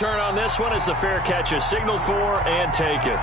Turn on this one as the fair catch is signaled for and taken.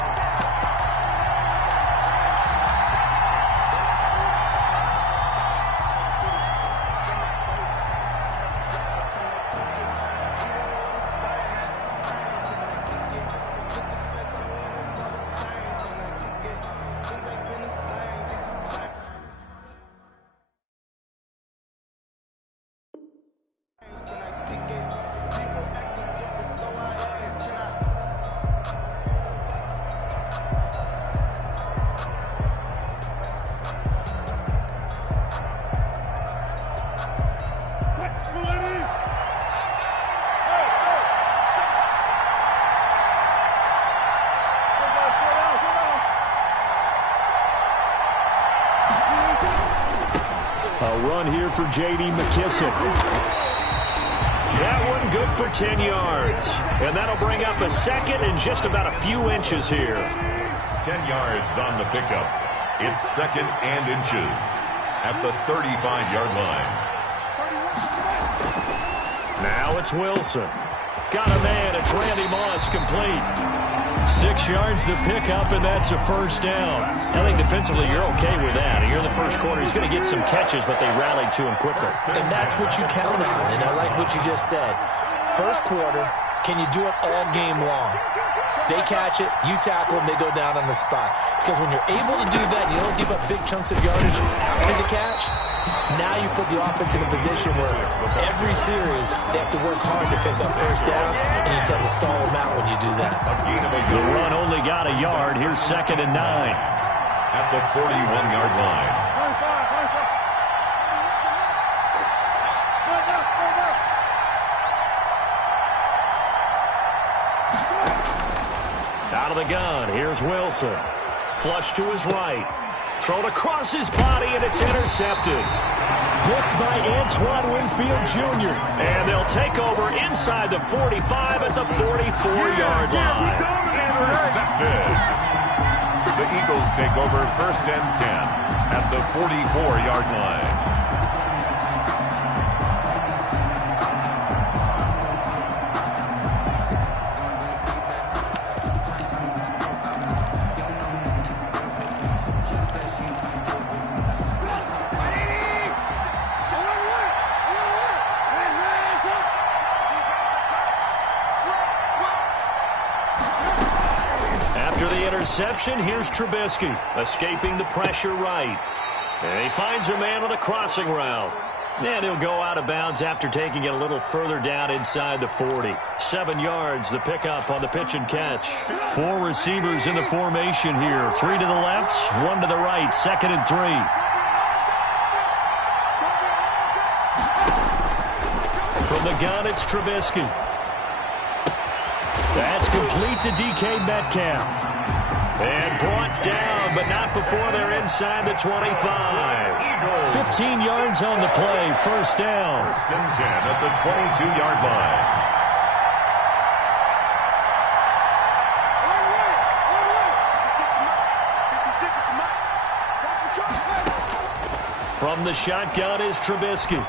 A run here for J.D. McKissick. That one good for 10 yards. And that'll bring up a second and just about a few inches here. 10 yards on the pickup. It's second and inches at the 35-yard line. Now it's Wilson. Got a man. It's Randy Moss complete. 6 yards the pickup, and that's a first down. I think defensively you're okay with that. Here in the first quarter, he's going to get some catches, but they rallied to him quickly. And that's what you count on, and I like what you just said. First quarter, can you do it all game long? They catch it, you tackle them, they go down on the spot. Because when you're able to do that, you don't give up big chunks of yardage after the catch, now you put the offense in a position where every series they have to work hard to pick up first downs, and you tend to stall them out when you do that. The run only got a yard. Here's second and 9. At the 41-yard line. Out of the gun, here's Wilson. Flush to his right. Thrown across his body, and it's intercepted. Blocked by Antoine Winfield Jr. And they'll take over inside the 45 at the 44-yard line. Intercepted. The Eagles take over first and 10 at the 44-yard line. Interception, here's Trubisky, escaping the pressure right. And he finds a man on the crossing route. And he'll go out of bounds after taking it a little further down inside the 40. 7 yards, the pickup on the pitch and catch. 4 receivers in the formation here. 3 to the left, 1 to the right, second and 3. From the gun, it's Trubisky. That's complete to DK Metcalf. And brought down, but not before they're inside the 25. 15 yards on the play, first down. First and 10 at the 22-yard line. From the shotgun is Trubisky.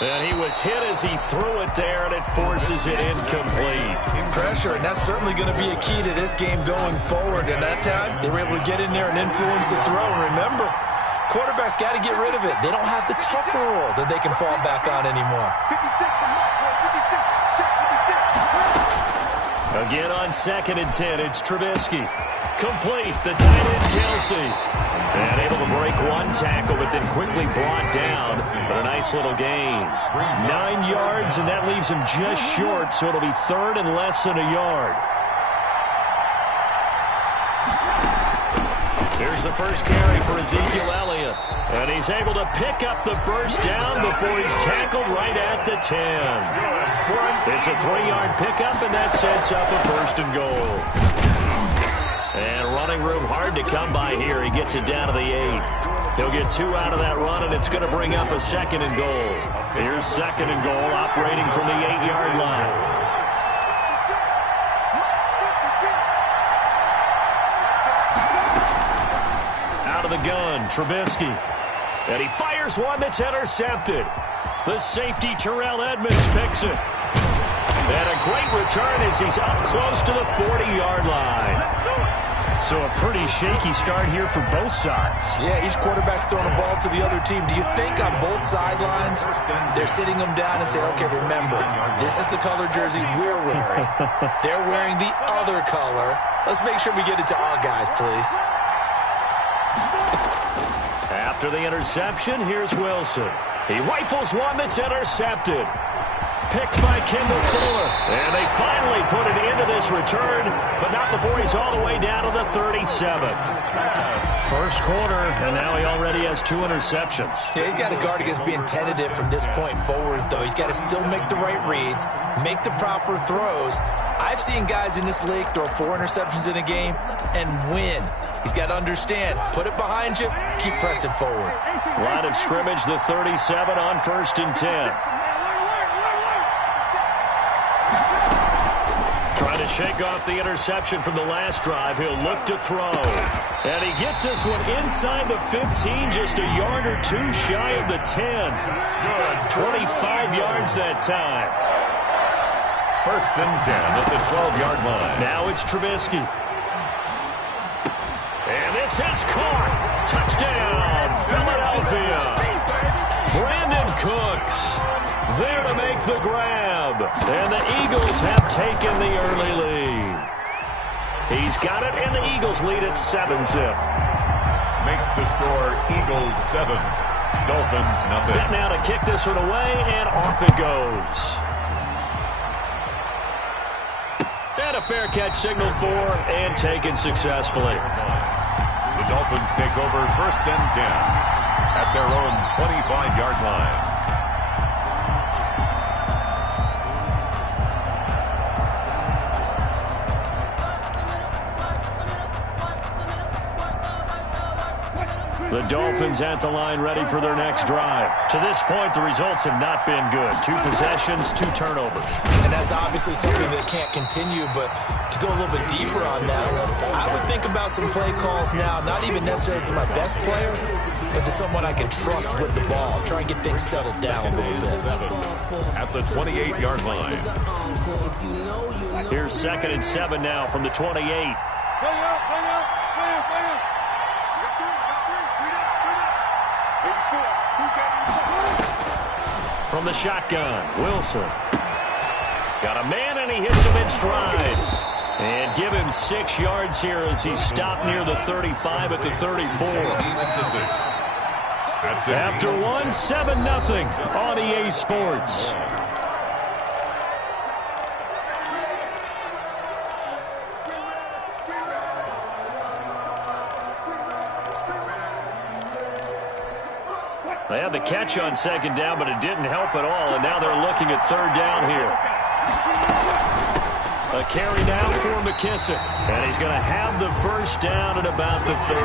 And he was hit as he threw it there, and it forces it incomplete. Pressure, and that's certainly going to be a key to this game going forward. And that time, they were able to get in there and influence the throw. And remember, quarterbacks got to get rid of it. They don't have the Tucker rule that they can fall back on anymore. Again on second and 10, it's Trubisky. Complete, the tight end Kelsey. And able to break one tackle, but then quickly brought down. But a nice little gain. 9 yards, and that leaves him just short, so it'll be third and less than a yard. Here's the first carry for Ezekiel Elliott. And he's able to pick up the first down before he's tackled right at the 10. It's a 3-yard pickup, and that sets up a first and goal. And running room hard to come by here. He gets it down to the 8. He'll get 2 out of that run, and it's going to bring up a second and goal. Here's second and goal, operating from the 8-yard line. Out of the gun, Trubisky. And he fires one that's intercepted. The safety, Terrell Edmonds, picks it. great return as he's up close to the 40-yard line. So a pretty shaky start here for both sides. Yeah, each quarterback's throwing the ball to the other team. Do you think on both sidelines they're sitting them down and saying, okay, remember, this is the color jersey we're wearing. They're wearing the other color. Let's make sure we get it to our guys, please. After the interception, here's Wilson. He rifles one that's intercepted. Picked by Kendall Fuller. And they finally put it into this return, but not before he's all the way down to the 37. First quarter, and now he already has 2 interceptions. Yeah, he's got to guard against being tentative from this point forward, though. He's got to still make the right reads, make the proper throws. I've seen guys in this league throw 4 interceptions in a game and win. He's got to understand, put it behind you, keep pressing forward. Line of scrimmage, the 37 on 1st and 10. Trying to shake off the interception from the last drive. He'll look to throw. And he gets this one inside the 15, just a yard or 2 shy of the 10. Good. 25 yards that time. 1st and 10 at the 12-yard line. Now it's Trubisky. And this is caught. Touchdown, Philadelphia. Brandon Cooks there to make the grab. And the Eagles have taken the early lead. He's got it, and the Eagles lead at 7-zip. Makes the score Eagles 7, Dolphins nothing. Set now to kick this one away, and off it goes. And a fair catch signaled for and taken successfully. The Dolphins take over 1st and 10 at their own 25-yard line. The Dolphins at the line ready for their next drive. To this point, the results have not been good. 2 possessions, 2 turnovers. And that's obviously something that can't continue, but to go a little bit deeper on that one, I would think about some play calls now, not even necessarily to my best player, but to someone I can trust with the ball. Try and get things settled down a little bit. At the 28-yard line. Here's 2nd and 7 now from the 28. From the shotgun, Wilson. Got a man, and he hits him in stride. And give him 6 yards here as he's stopped near the 35 at the 34. That's it. After one, 7-0 on EA Sports. They had the catch on 2nd down, but it didn't help at all, and now they're looking at 3rd down here. A carry now for McKissick, and he's going to have the 1st down at about the 38.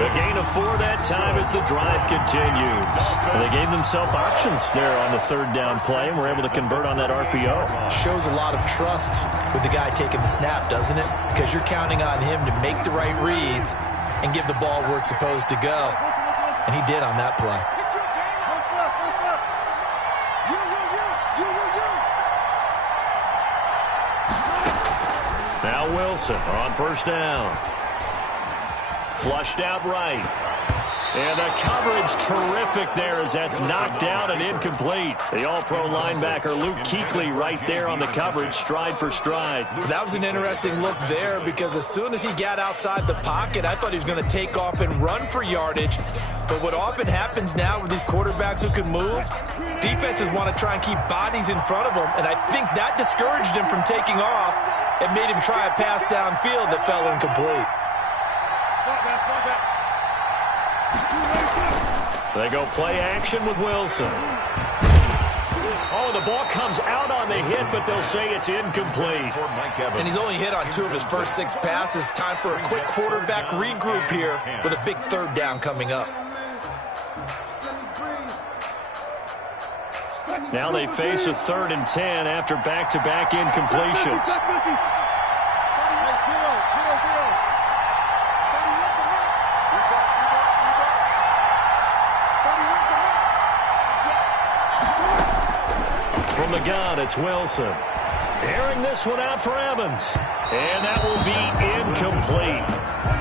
A gain of 4 that time as the drive continues. And they gave themselves options there on the 3rd down play, and were able to convert on that RPO. Shows a lot of trust with the guy taking the snap, doesn't it? Because you're counting on him to make the right reads and give the ball where it's supposed to go. And he did on that play. Now Wilson on 1st down. Flushed out right. And the coverage terrific there as that's knocked down and incomplete. The all-pro linebacker Luke Kuechly right there on the coverage, stride for stride. That was an interesting look there because as soon as he got outside the pocket, I thought he was going to take off and run for yardage. But what often happens now with these quarterbacks who can move, defenses want to try and keep bodies in front of them, and I think that discouraged him from taking off and made him try a pass downfield that fell incomplete. They go play action with Wilson. Oh, the ball comes out on the hit, but they'll say it's incomplete. And he's only hit on 2 of his first 6 passes. Time for a quick quarterback regroup here with a big 3rd down coming up. Now they face a 3rd and 10 after back-to-back incompletions. From From the gun, it's Wilson. Airing this one out for Evans. And that will be incomplete.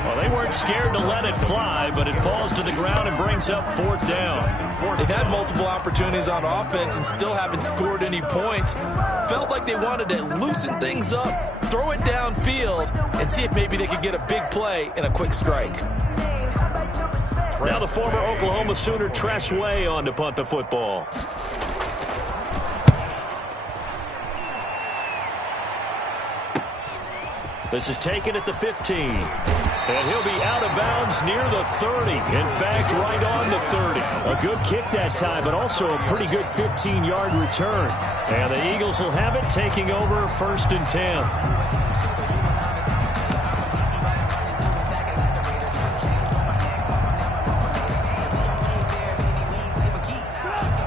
Well, they weren't scared to let it fly, but it falls to the ground and brings up 4th down. They've had multiple opportunities on offense and still haven't scored any points. Felt like they wanted to loosen things up, throw it downfield, and see if maybe they could get a big play and a quick strike. Now the former Oklahoma Sooner Tress Way on to punt the football. This is taken at the 15. And he'll be out of bounds near the 30. In fact, right on the 30. A good kick that time, but also a pretty good 15-yard return. And the Eagles will have it, taking over 1st and 10.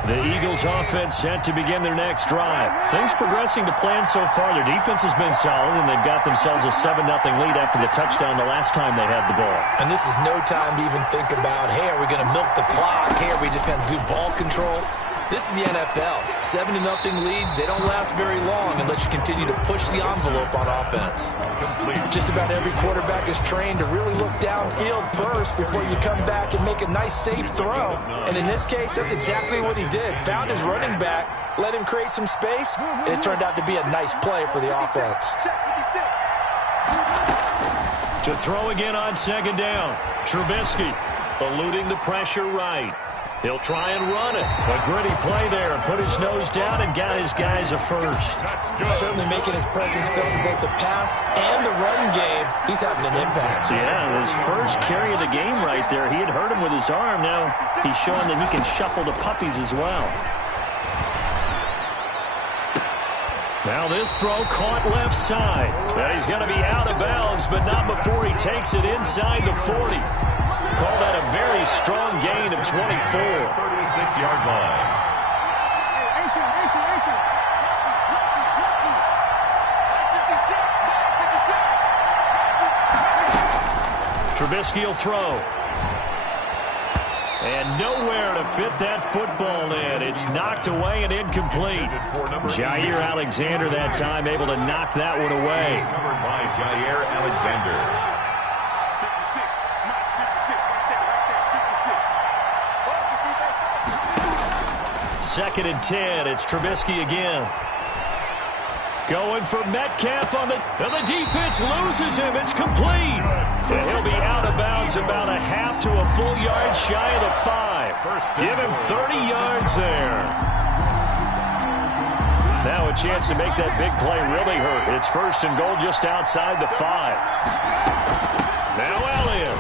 The Eagles offense set to begin their next drive. Things progressing to plan so far. Their defense has been solid, and they've got themselves a 7-0 lead after the touchdown the last time they had the ball. And this is no time to even think about, hey, are we going to milk the clock? Hey, are we just going to do ball control? This is the NFL. 7-0 leads, they don't last very long unless you continue to push the envelope on offense. Just about every quarterback is trained to really look downfield first before you come back and make a nice, safe throw. And in this case, that's exactly what he did. Found his running back, let him create some space, and it turned out to be a nice play for the offense. To throw again on 2nd down. Trubisky eluding the pressure right. He'll try and run it. A gritty play there. Put his nose down and got his guys a first. Certainly making his presence felt in both the pass and the run game. He's having an impact. Yeah, his first carry of the game right there. He had hurt him with his arm. Now he's showing that he can shuffle the puppies as well. Now this throw caught left side. And he's going to be out of bounds, but not before he takes it inside the 40. Call that a very strong gain of 24. 36-yard line. Trubisky will throw. And nowhere to fit that football in. It's knocked away and incomplete. Jair Alexander that time able to knock that one away. Covered by Jair Alexander. 2nd and 10. It's Trubisky again. Going for Metcalf on and the defense loses him. It's complete. And he'll be out of bounds about a half to a full yard shy of the 5. Give him 30 yards there. Now a chance to make that big play really hurt. It's 1st and goal just outside the 5. Now Elliott.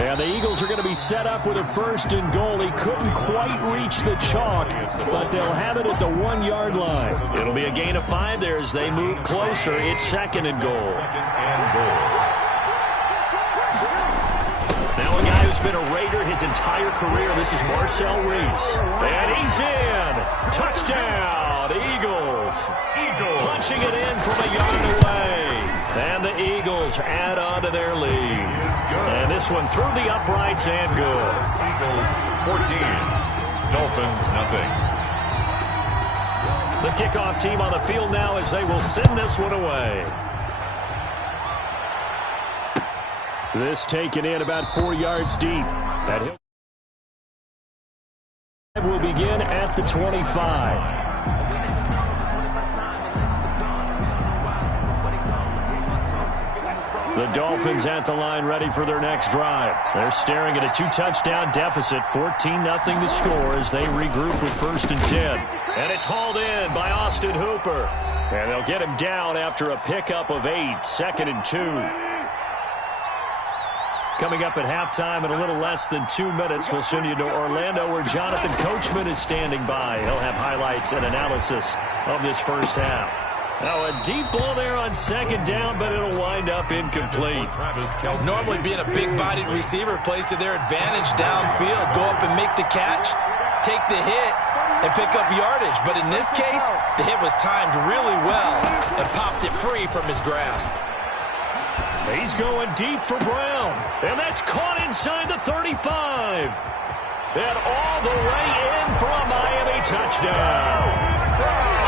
And the Eagles are going to be set up with a 1st and goal. He couldn't quite reach the chalk, but they'll have it at the 1-yard line. It'll be a gain of 5 there as they move closer. It's 2nd and goal. Now a guy who's been a Raider his entire career. This is Marcel Reese. And he's in. Touchdown, Eagles. Punching it in from a yard away. And the Eagles add on to their lead. And this one through the uprights and good. Eagles 14, Dolphins nothing. The kickoff team on the field now as they will send this one away. This taken in about 4 yards deep. That will begin at the 25. The Dolphins at the line ready for their next drive. They're staring at a 2-touchdown deficit, 14-0 to score as they regroup with 1st and 10. And it's hauled in by Austin Hooper. And they'll get him down after a pickup of 8, 2nd and 2. Coming up at halftime in a little less than 2 minutes, we'll send you to Orlando where Jonathan Coachman is standing by. He'll have highlights and analysis of this first half. Now a deep ball there on 2nd down, but it'll wind up incomplete. Normally being a big-bodied receiver plays to their advantage downfield. Go up and make the catch, take the hit, and pick up yardage. But in this case, the hit was timed really well and popped it free from his grasp. He's going deep for Brown, and that's caught inside the 35. And all the way in for a Miami touchdown.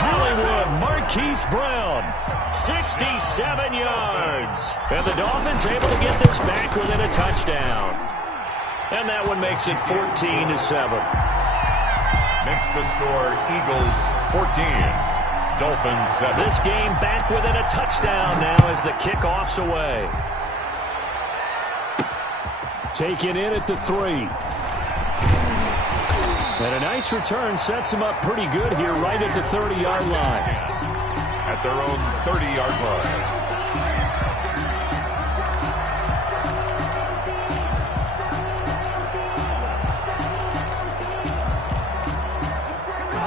Hollywood Marquise Brown, 67 yards. And the Dolphins able to get this back within a touchdown. And that one makes it 14-7. Makes the score Eagles 14, Dolphins 7. This game back within a touchdown now as the kickoff's away. Taken in at the 3. And a nice return sets him up pretty good here right at the 30-yard line. At their own 30-yard line.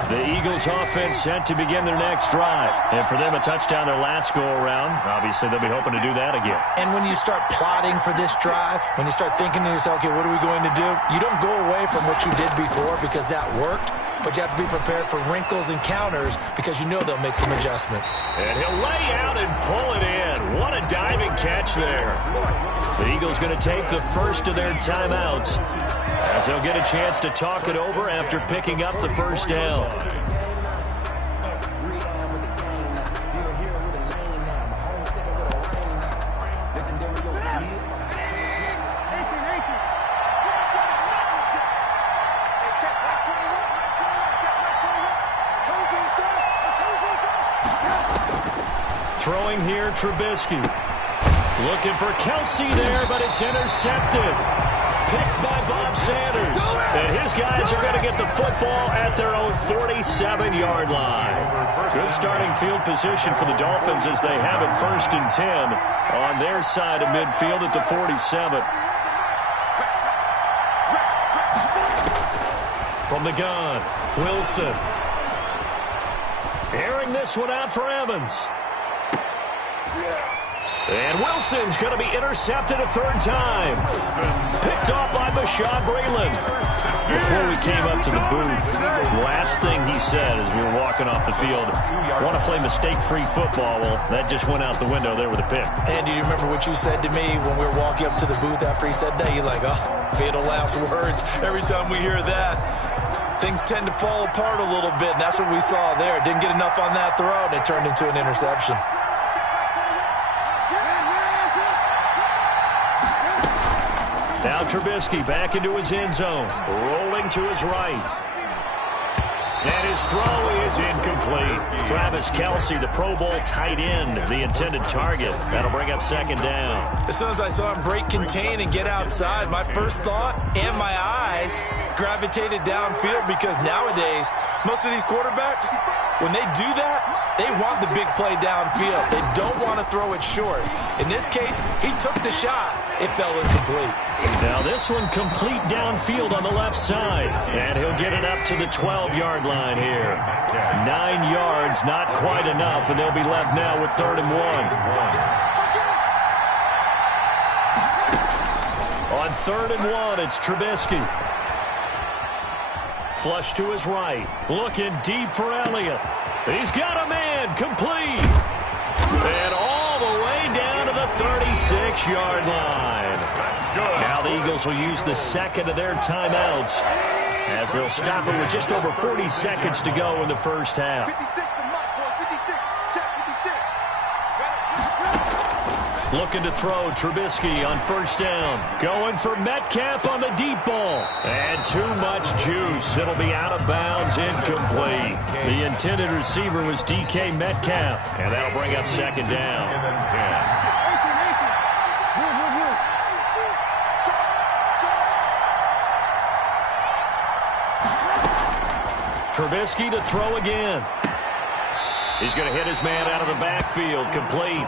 The Eagles offense set to begin their next drive. And for them, a touchdown their last go-around. Obviously, they'll be hoping to do that again. And when you start plotting for this drive, when you start thinking to yourself, okay, what are we going to do? You don't go away from what you did before because that worked, but you have to be prepared for wrinkles and counters because you know they'll make some adjustments. And he'll lay out and pull it in. What a diving catch there. The Eagles going to take the first of their timeouts as they'll get a chance to talk it over after picking up the first down. Throwing here, Trubisky. Looking for Kelsey there, but it's intercepted. Picked by Bob Sanders. And his guys are going to get the football at their own 47-yard line. Good starting field position for the Dolphins as they have it 1st and 10 on their side of midfield at the 47. From the gun, Wilson. Airing this one out for Evans. And Wilson's going to be intercepted a 3rd time. Picked off by Bashaud Breeland. Before we came up to the booth, last thing he said as we were walking off the field, want to play mistake-free football. Well, that just went out the window there with a pick. And do you remember what you said to me when we were walking up to the booth after he said that? You're like, oh, fatal last words. Every time we hear that, things tend to fall apart a little bit, and that's what we saw there. Didn't get enough on that throw, and it turned into an interception. Now Trubisky back into his end zone, rolling to his right. And his throw is incomplete. Travis Kelsey, the Pro Bowl tight end, the intended target. That'll bring up 2nd down. As soon as I saw him break contain and get outside, my first thought and my eyes gravitated downfield because nowadays, most of these quarterbacks, when they do that, they want the big play downfield. They don't want to throw it short. In this case, he took the shot. It fell incomplete. Now this one complete downfield on the left side. And he'll get it up to the 12-yard line here. 9 yards, not quite enough, and they'll be left now with 3rd and 1. On 3rd and 1, it's Trubisky. Flush to his right. Looking deep for Elliott. He's got a man. Complete. And all the way down to the 36-yard line. Now the Eagles will use the 2nd of their timeouts as they'll stop it with just over 40 seconds to go in the first half. Looking to throw, Trubisky on 1st down. Going for Metcalf on the deep ball. And too much juice. It'll be out of bounds, incomplete. The intended receiver was DK Metcalf. And that'll bring up 2nd down. Trubisky to throw again. He's going to hit his man out of the backfield, complete.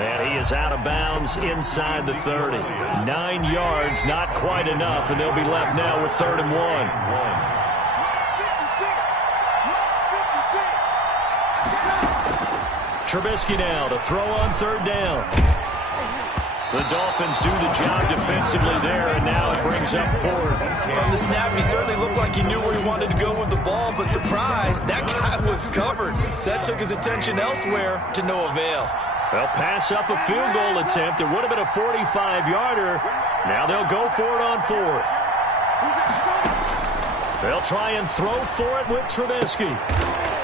And he is out of bounds inside the 30. 9 yards, not quite enough, and they'll be left now with 3rd and 1. Trubisky now to throw on 3rd down. The Dolphins do the job defensively there, and now it brings up 4th. From the snap, he certainly looked like he knew where he wanted to go with the ball, but surprise, that guy was covered. So that took his attention elsewhere to no avail. They'll pass up a field goal attempt. It would have been a 45-yarder. Now they'll go for it on 4th. They'll try and throw for it with Trubisky.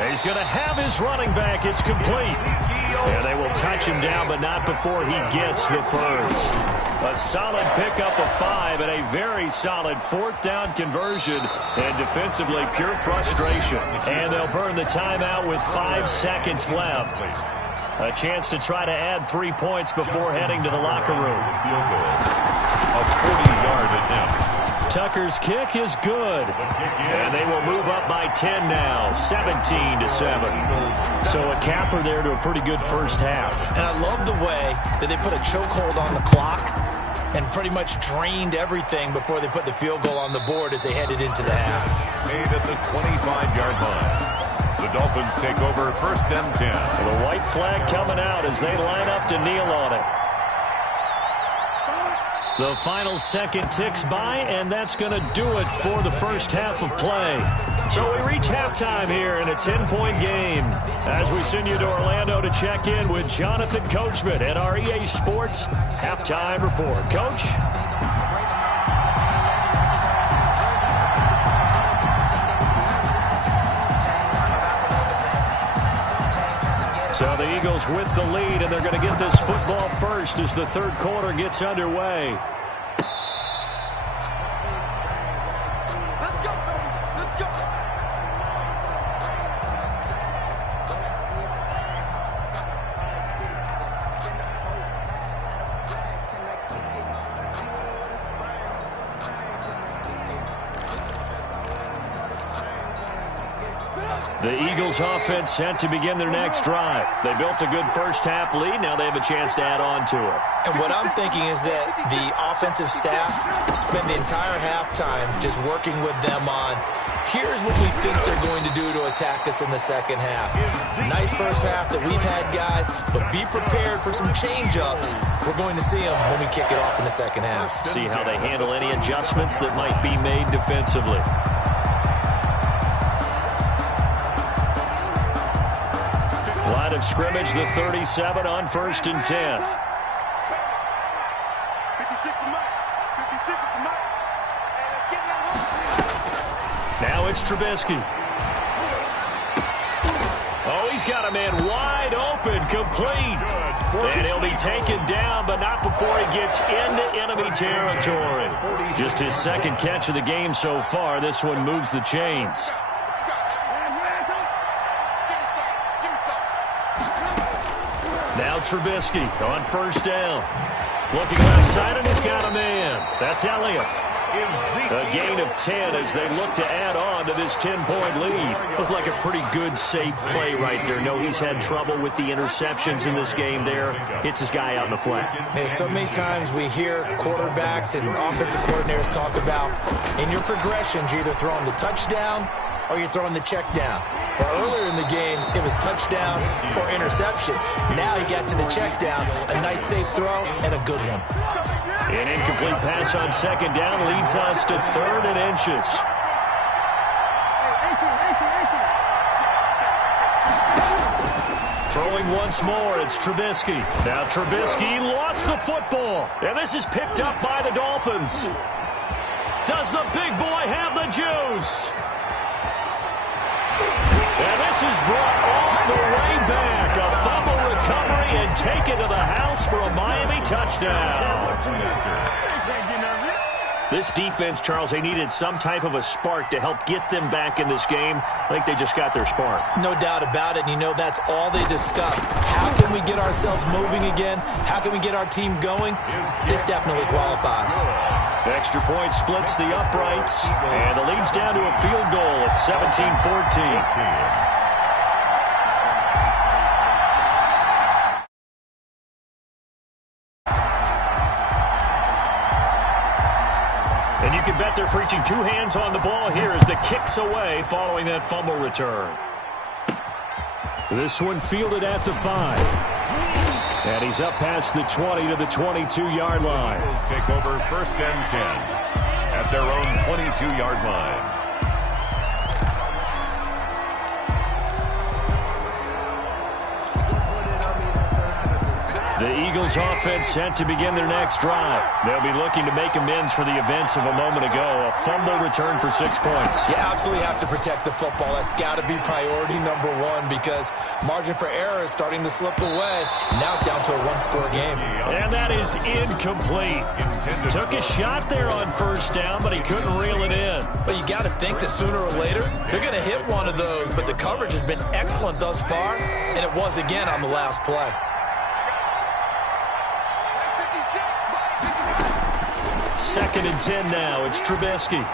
He's going to have his running back. It's complete. And they will touch him down, but not before he gets the first. A solid pickup of 5 and a very solid 4th down conversion. And defensively, pure frustration. And they'll burn the timeout with 5 seconds left. A chance to try to add 3 points before heading to the locker room. Field goal. A 40-yard attempt. Tucker's kick is good. And they will move up by 10 now, 17-7. So a capper there to a pretty good first half. And I love the way that they put a chokehold on the clock and pretty much drained everything before they put the field goal on the board as they headed into the half. Made at the 25-yard line. The Dolphins take over 1st and 10. Well, the white flag coming out as they line up to kneel on it. The final second ticks by, and that's going to do it for the first half of play. So we reach halftime here in a 10-point game as we send you to Orlando to check in with Jonathan Coachman at our EA Sports Halftime Report. Coach? So the Eagles with the lead, and they're going to get this football first as the third quarter gets underway. The Eagles offense set to begin their next drive. They built a good first half lead. Now they have a chance to add on to it. And what I'm thinking is that the offensive staff spend the entire halftime just working with them on, here's what we think they're going to do to attack us in the second half. Nice first half that we've had, guys, but be prepared for some change-ups. We're going to see them when we kick it off in the second half. See how they handle any adjustments that might be made defensively. Line of scrimmage, the 37 on 1st and 10. Now it's Trubisky. Oh, he's got a man wide open, complete. And he'll be taken down, but not before he gets into enemy territory. Just his second catch of the game so far. This one moves the chains. Now Trubisky on 1st down. Looking outside, and he's got a man. That's Elliott. A gain of 10 as they look to add on to this 10-point lead. Looked like a pretty good, safe play right there. No, he's had trouble with the interceptions in this game there. Hits his guy out in the flat. Man, so many times we hear quarterbacks and offensive coordinators talk about, in your progressions, you're either throwing the touchdown or you're throwing the check down. But earlier in the game, it was touchdown or interception. Now he got to the check down, a nice safe throw, and a good one. An incomplete pass on 2nd down leads us to 3rd and inches. Throwing once more, it's Trubisky. Now Trubisky lost the football, and this is picked up by the Dolphins. Does the big boy have the juice? And this is brought all the way back. A fumble recovery and taken to the house for a Miami touchdown. This defense, Charles, they needed some type of a spark to help get them back in this game. I think they just got their spark. No doubt about it. And you know, that's all they discussed. How can we get ourselves moving again? How can we get our team going? This definitely qualifies. The extra point splits the uprights, and the lead's down to a field goal at 17-14. And you can bet they're preaching 2 hands on the ball here as the kick's away following that fumble return. This one fielded at the 5. And he's up past the 20 to the 22-yard line. Eagles take over 1st and 10 at their own 22-yard line. The Eagles offense set to begin their next drive. They'll be looking to make amends for the events of a moment ago. A fumble return for 6 points. You absolutely have to protect the football. That's got to be priority number one because margin for error is starting to slip away. And now it's down to a one-score game. And that is incomplete. Took a shot there on first down, but he couldn't reel it in. But you got to think that sooner or later, they're going to hit one of those. But the coverage has been excellent thus far, and it was again on the last play. Second and 10 now. It's Trubisky.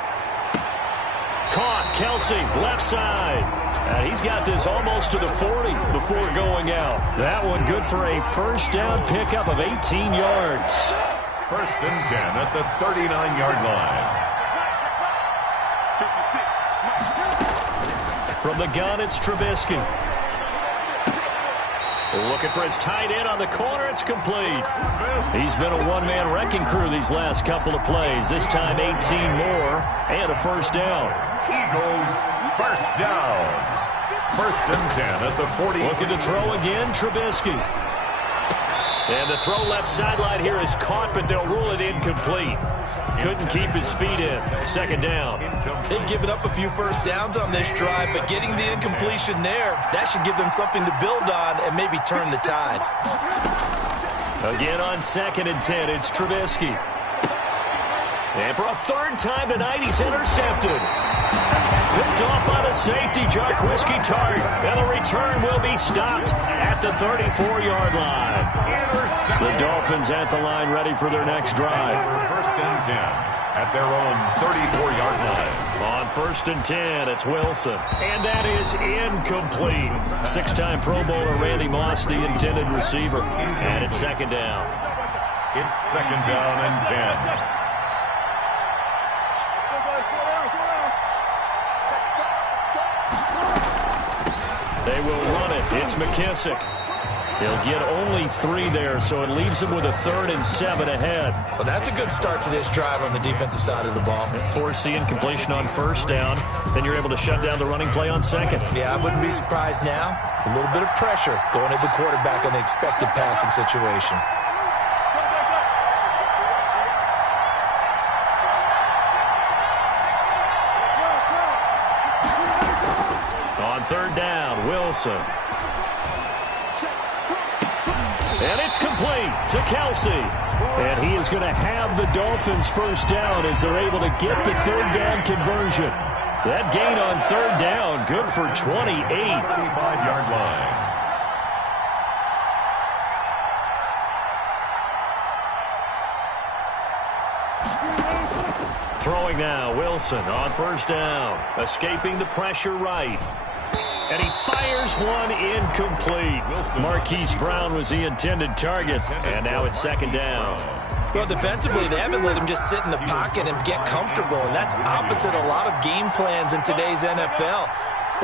Caught. Kelsey, left side. And he's got this almost to the 40 before going out. That one good for a first down pickup of 18 yards. First and 10 at the 39-yard line. From the gun, it's Trubisky. Looking for his tight end on the corner. It's complete. He's been a one-man wrecking crew these last couple of plays. This time 18 more and a first down. Eagles first down. First and 10 at the 40. Looking to throw again, Trubisky. And the throw left sideline here is caught, but they'll rule it incomplete. Couldn't keep his feet in. Second down. They've given up a few first downs on this drive, but getting the incompletion there, that should give them something to build on and maybe turn the tide. Again on second and 10, it's Trubisky. And for a third time tonight, he's intercepted. Picked off by the safety, Jarquiski Tart. And the return will be stopped at the 34-yard line. The Dolphins at the line ready for their next drive. First and 10 at their own 34-yard line. On first and 10, it's Wilson. And that is incomplete. Six-time Pro Bowler Randy Moss, the intended receiver. And it's second down. It's second down and 10. They will run it. It's McKissick. He'll get only 3 there, so it leaves him with a 3rd and 7 ahead. Well, that's a good start to this drive on the defensive side of the ball. Force the incompletion on first down. Then you're able to shut down the running play on second. Yeah, I wouldn't be surprised now. A little bit of pressure going at the quarterback on the expected passing situation. On third down, Wilson. And it's complete to Kelsey. And he is going to have the Dolphins first down as they're able to get the third down conversion. That gain on third down, good for 28. 35-yard line. Throwing now, Wilson on first down. Escaping the pressure right. And he fires one incomplete. Marquise Brown was the intended target. And now it's second down. Well, defensively, they haven't let him just sit in the pocket and get comfortable. And that's opposite a lot of game plans in today's NFL.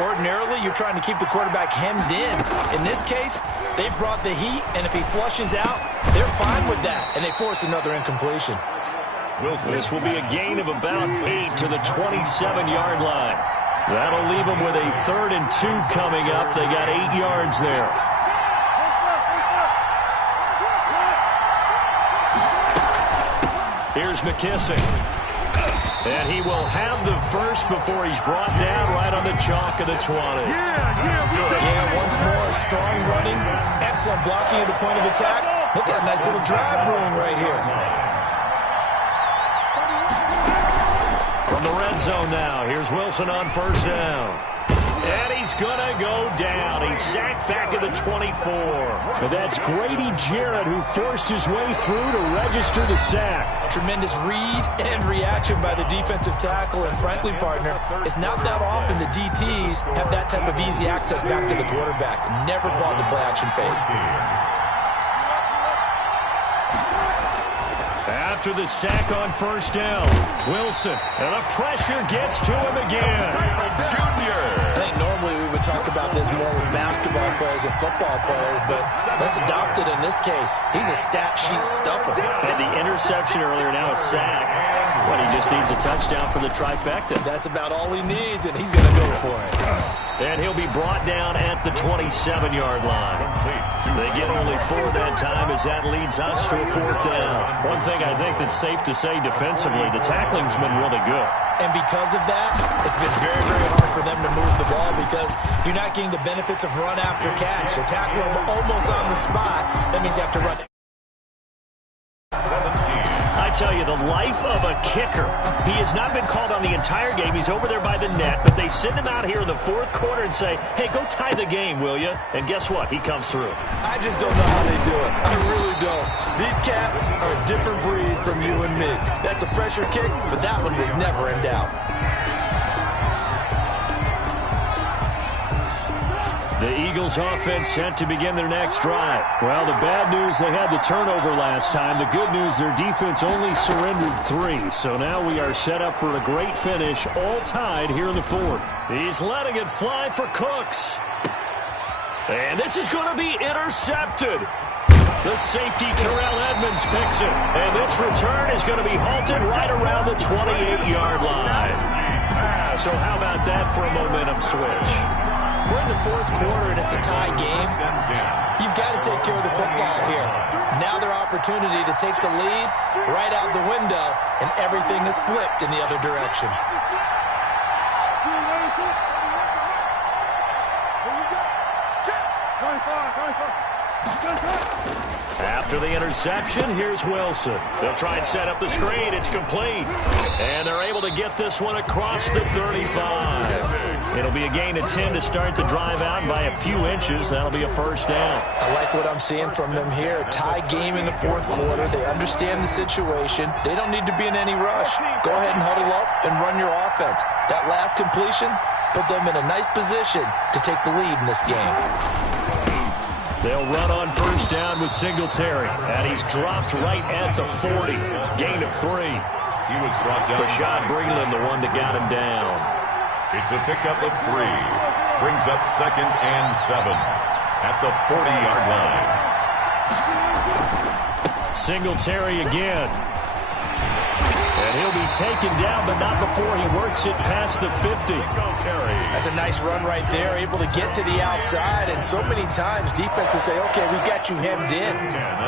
Ordinarily, you're trying to keep the quarterback hemmed in. In this case, they brought the heat, and if he flushes out, they're fine with that. And they force another incompletion. This will be a gain of about 8 to the 27-yard line. That'll leave them with a 3rd and 2 coming up. They got 8 yards there. Here's McKissick. And he will have the first before he's brought down right on the chalk of the 20. Yeah, once more, strong running, excellent blocking at the point of attack. Look at a nice little drive brewing right here. From the red zone now, here's Wilson on first down. And he's going to go down. He's sacked back at the 24. But that's Grady Jarrett who forced his way through to register the sack. Tremendous read and reaction by the defensive tackle. And frankly, partner, it's not that often the DTs have that type of easy access back to the quarterback. Never bought the play-action fade. After the sack on first down, Wilson, and the pressure gets to him again. Junior. I think normally we would talk about this more with basketball players and football players, but let's adopt it in this case. He's a stat sheet stuffer. And the interception earlier, now a sack. But he just needs a touchdown for the trifecta. That's about all he needs, and he's going to go for it. And he'll be brought down at the 27-yard line. They get only 4 that time as that leads us to a 4th down. One thing I think that's safe to say defensively, the tackling's been really good. And because of that, it's been very, very hard for them to move the ball because you're not getting the benefits of run after catch. They're tackling them almost on the spot. That means you have to run. I tell you, the life of a kicker. He has not been called on the entire game. He's over there by the net, but they send him out here in the 4th quarter and say, hey, go tie the game, will you? And guess what? He comes through. I just don't know how they do it. I really don't. These cats are a different breed from you and me. That's a pressure kick, but that one was never in doubt. The Eagles offense set to begin their next drive. Well, the bad news, they had the turnover last time. The good news, their defense only surrendered 3. So now we are set up for a great finish, all tied here in the 4th. He's letting it fly for Cooks. And this is going to be intercepted. The safety, Terrell Edmonds, picks it. And this return is going to be halted right around the 28-yard line. So how about that for a momentum switch? We're in the 4th quarter, and it's a tie game. You've got to take care of the football here. Now their opportunity to take the lead right out the window, and everything is flipped in the other direction. After the interception, here's Wilson. They'll try and set up the screen. It's complete. And they're able to get this one across the 35. It'll be a gain of 10 to start the drive out by a few inches. That'll be a 1st down. I like what I'm seeing from them here. Tie game in the 4th quarter. They understand the situation. They don't need to be in any rush. Go ahead and huddle up and run your offense. That last completion put them in a nice position to take the lead in this game. They'll run on 1st down with Singletary. And he's dropped right at the 40. Gain of 3. He was brought down. Rashad Breeland, the one that got him down. It's a pickup of 3. Brings up 2nd and 7 at the 40-yard line. Singletary again. And he'll be taken down, but not before he works it past the 50. That's a nice run right there, able to get to the outside. And so many times defenses say, okay, we've got you hemmed in.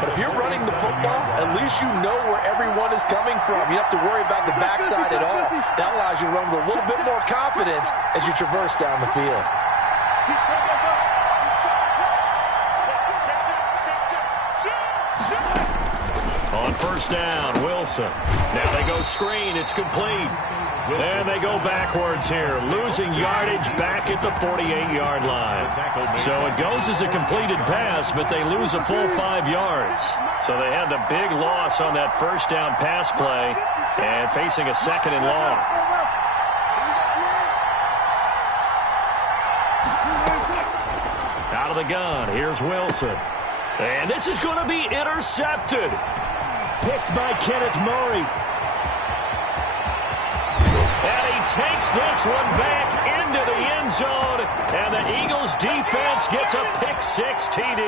But if you're running the football, at least you know where everyone is coming from. You don't have to worry about the backside at all. That allows you to run with a little bit more confidence as you traverse down the field. On 1st down, Wilson. Now they go screen. It's complete. And they go backwards here, losing yardage back at the 48-yard line. So it goes as a completed pass, but they lose a full 5 yards. So they had the big loss on that 1st down pass play and facing a 2nd and long. Out of the gun, here's Wilson. And this is going to be intercepted. Picked by Kenneth Murray. And he takes this one back into the end zone. And the Eagles defense gets a pick-6 TD.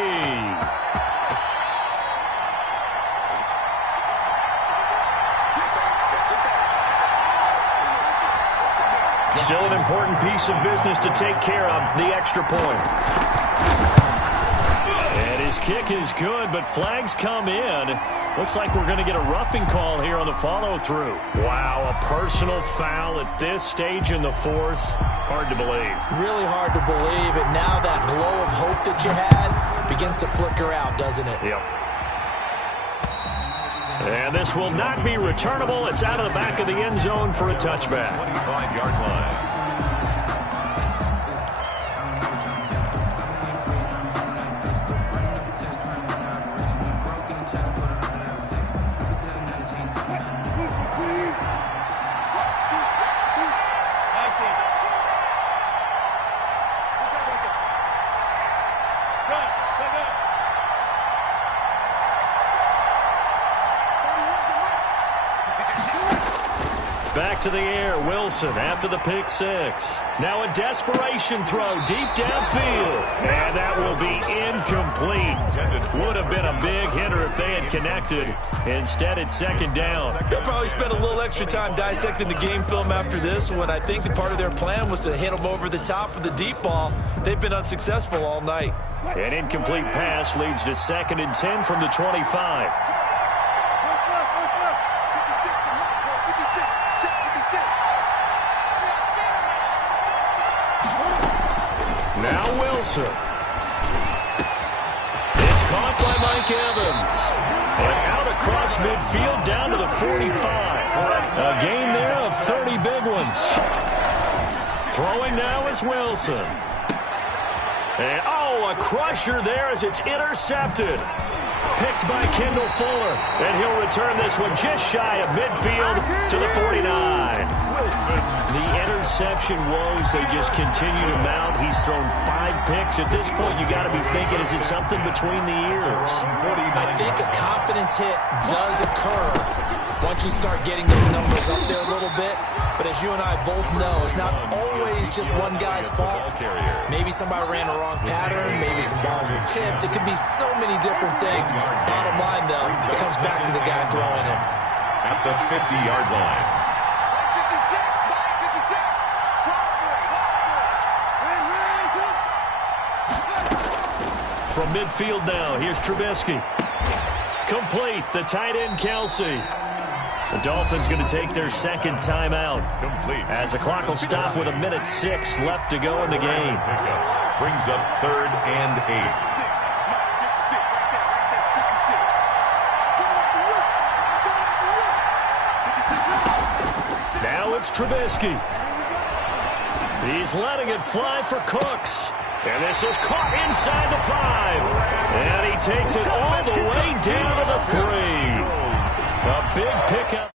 Still an important piece of business to take care of, the extra point. And his kick is good, but flags come in. Looks like we're going to get a roughing call here on the follow-through. Wow, a personal foul at this stage in the 4th. Hard to believe. Really hard to believe, and now that glow of hope that you had begins to flicker out, doesn't it? Yep. And this will not be returnable. It's out of the back of the end zone for a touchback. 25-yard line. Back to the air, Wilson after the pick six. Now a desperation throw deep downfield. And that will be incomplete. Would have been a big hitter if they had connected. Instead, it's second down. They'll probably spend a little extra time dissecting the game film after this one. I think the part of their plan was to hit them over the top of the deep ball. They've been unsuccessful all night. An incomplete pass leads to 2nd and 10 from the 25. Now Wilson. It's caught by Mike Evans. And out across midfield down to the 45. A gain there of 30 big ones. Throwing now is Wilson. And, a crusher there as it's intercepted. Picked by Kendall Fuller. And he'll return this one just shy of midfield to the 49. The interception woes, they just continue to mount. He's thrown 5 picks. At this point, you got to be thinking, is it something between the ears? I think a confidence hit does occur once you start getting those numbers up there a little bit. But as you and I both know, it's not always just one guy's fault. Maybe somebody ran the wrong pattern. Maybe some balls were tipped. It could be so many different things. Bottom line, though, it comes back to the guy throwing him. At the 50-yard line. From midfield now, here's Trubisky. Complete, the tight end, Kelsey. The Dolphins going to take their second timeout. Complete. As the clock will stop with 1:06 left to go in the game. Brings up 3rd and 8. Now it's Trubisky. He's letting it fly for Cooks. And this is caught inside the 5. And he takes it all the way down to the 3. A big pickup.